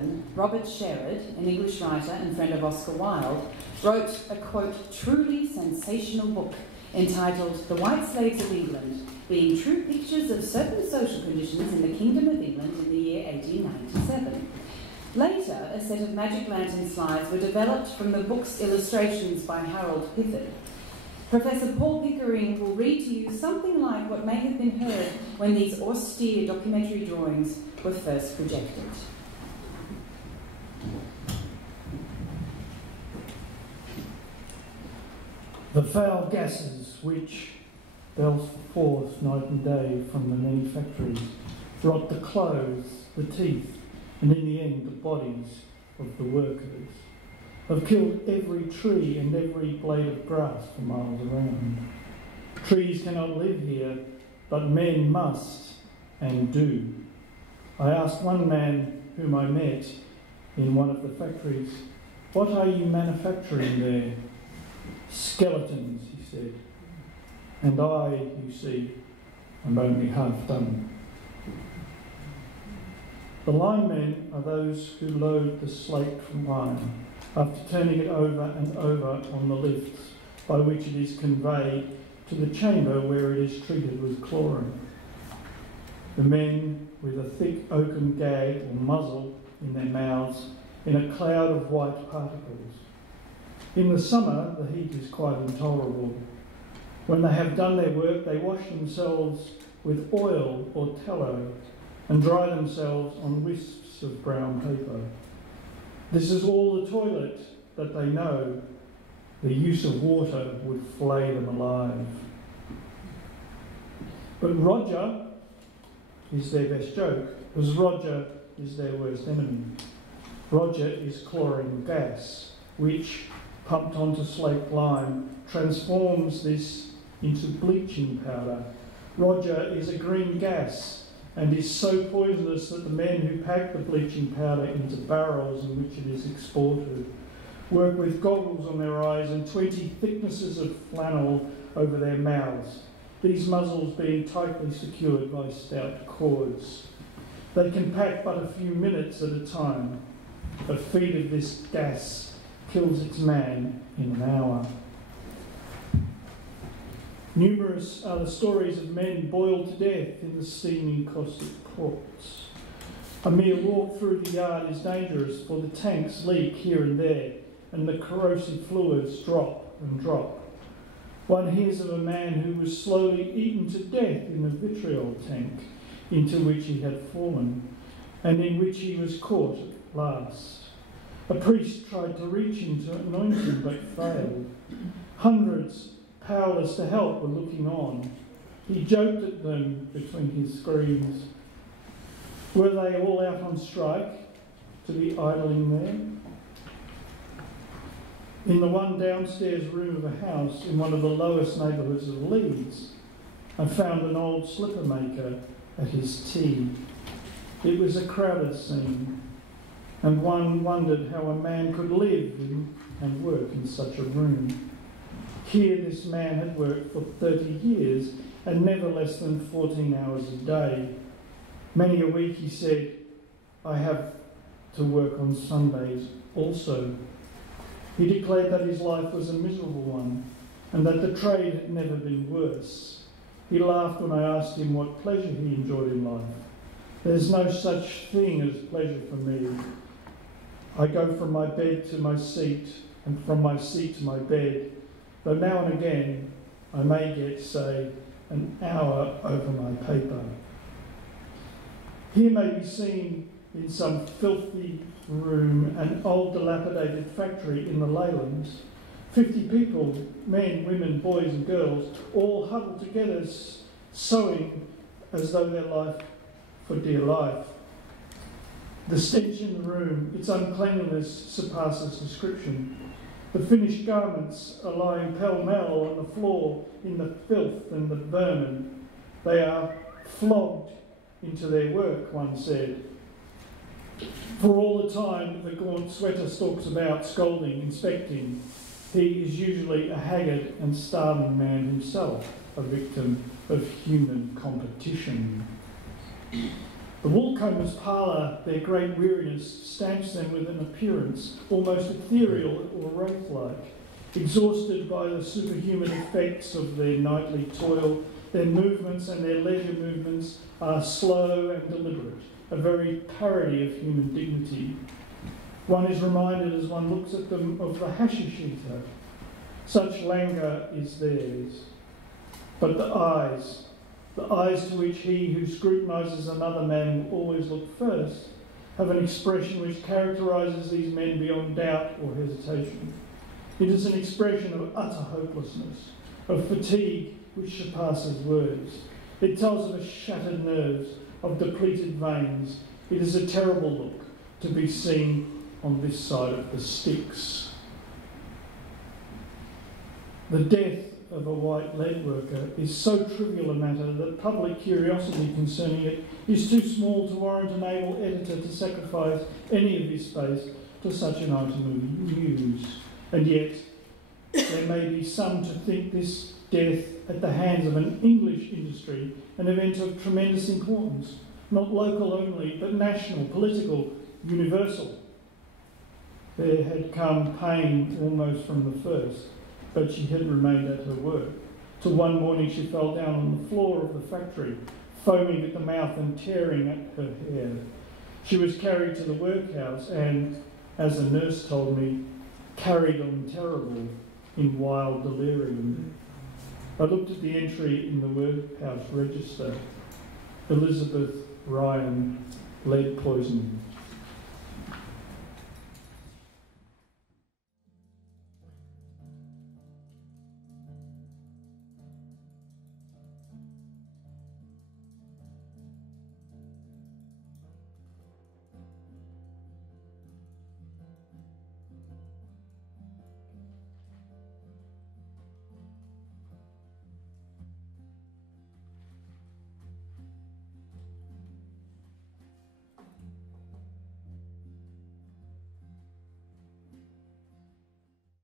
1957, Robert Sherard, an English writer and friend of Oscar Wilde, wrote a, quote, truly sensational book entitled The White Slaves of England, being true pictures of certain social conditions in the Kingdom of England in the year 1897. Later, a set of magic lantern slides were developed from the book's illustrations by Harold Pifford. Professor Paul Pickering will read to you something like what may have been heard when these austere documentary drawings were first projected. The foul gases which belch forth night and day from the many factories rot the clothes, the teeth, and in the end the bodies of the workers, have killed every tree and every blade of grass for miles around. Trees cannot live here, but men must and do. I asked one man whom I met in one of the factories, "What are you manufacturing there?" "Skeletons," he said. "And I, you see, am only half done." The linemen are those who load the slaked wine after turning it over and over on the lifts by which it is conveyed to the chamber where it is treated with chlorine. The men with a thick oaken gag or muzzle in their mouths in a cloud of white particles. In the summer, the heat is quite intolerable. When they have done their work, they wash themselves with oil or tallow and dry themselves on wisps of brown paper. This is all the toilet that they know. The use of water would flay them alive. But Roger is their best joke, because Roger is their worst enemy. Roger is chlorine gas, which, pumped onto slaked lime, transforms this into bleaching powder. Roger is a green gas and is so poisonous that the men who pack the bleaching powder into barrels in which it is exported work with goggles on their eyes and 20 thicknesses of flannel over their mouths, these muzzles being tightly secured by stout cords. They can pack but a few minutes at a time. A feed of this gas kills its man in an hour. Numerous are the stories of men boiled to death in the steaming caustic ports. A mere walk through the yard is dangerous, for the tanks leak here and there, and the corrosive fluids drop and drop. One hears of a man who was slowly eaten to death in a vitriol tank into which he had fallen, and in which he was caught at last. A priest tried to reach him to anoint him, but failed. Hundreds, powerless to help, were looking on. He joked at them between his screams. Were they all out on strike to be idling there? In the one downstairs room of a house in one of the lowest neighbourhoods of Leeds, I found an old slipper maker at his tea. It was a crowded scene, and one wondered how a man could live in and work in such a room. Here this man had worked for 30 years and never less than 14 hours a day. Many a week, he said, I have to work on Sundays also. He declared that his life was a miserable one and that the trade had never been worse. He laughed when I asked him what pleasure he enjoyed in life. There's no such thing as pleasure for me. I go from my bed to my seat and from my seat to my bed, though now and again I may get, say, an hour over my paper. Here may be seen in some filthy room an old dilapidated factory in the Leylands. 50 people, men, women, boys and girls, all huddled together, sewing as though their life for dear life. The stench in the room, its uncleanliness surpasses description. The finished garments are lying pell-mell on the floor in the filth and the vermin. They are flogged into their work, one said. For all the time the gaunt sweater stalks about, scolding, inspecting. He is usually a haggard and starving man himself, a victim of human competition. The woolcomber's parlour, their great weariness, stamps them with an appearance almost ethereal or wraith-like. Exhausted by the superhuman effects of their nightly toil, their movements and their leisure movements are slow and deliberate, a very parody of human dignity. One is reminded as one looks at them of the hashish eater. Such languor is theirs. But the eyes to which he who scrutinises another man will always look first, have an expression which characterises these men beyond doubt or hesitation. It is an expression of utter hopelessness, of fatigue which surpasses words. It tells of shattered nerves, of depleted veins. It is a terrible look to be seen on this side of the Styx. The death of a white lead worker is so trivial a matter that public curiosity concerning it is too small to warrant an able editor to sacrifice any of his space to such an item of news. And yet, there may be some to think this death at the hands of an English industry an event of tremendous importance, not local only, but national, political, universal. There had come pain almost from the first, but she had remained at her work, till one morning she fell down on the floor of the factory, foaming at the mouth and tearing at her hair. She was carried to the workhouse and, as a nurse told me, carried on terrible in wild delirium. I looked at the entry in the workhouse register. Elizabeth Ryan, lead poisoning.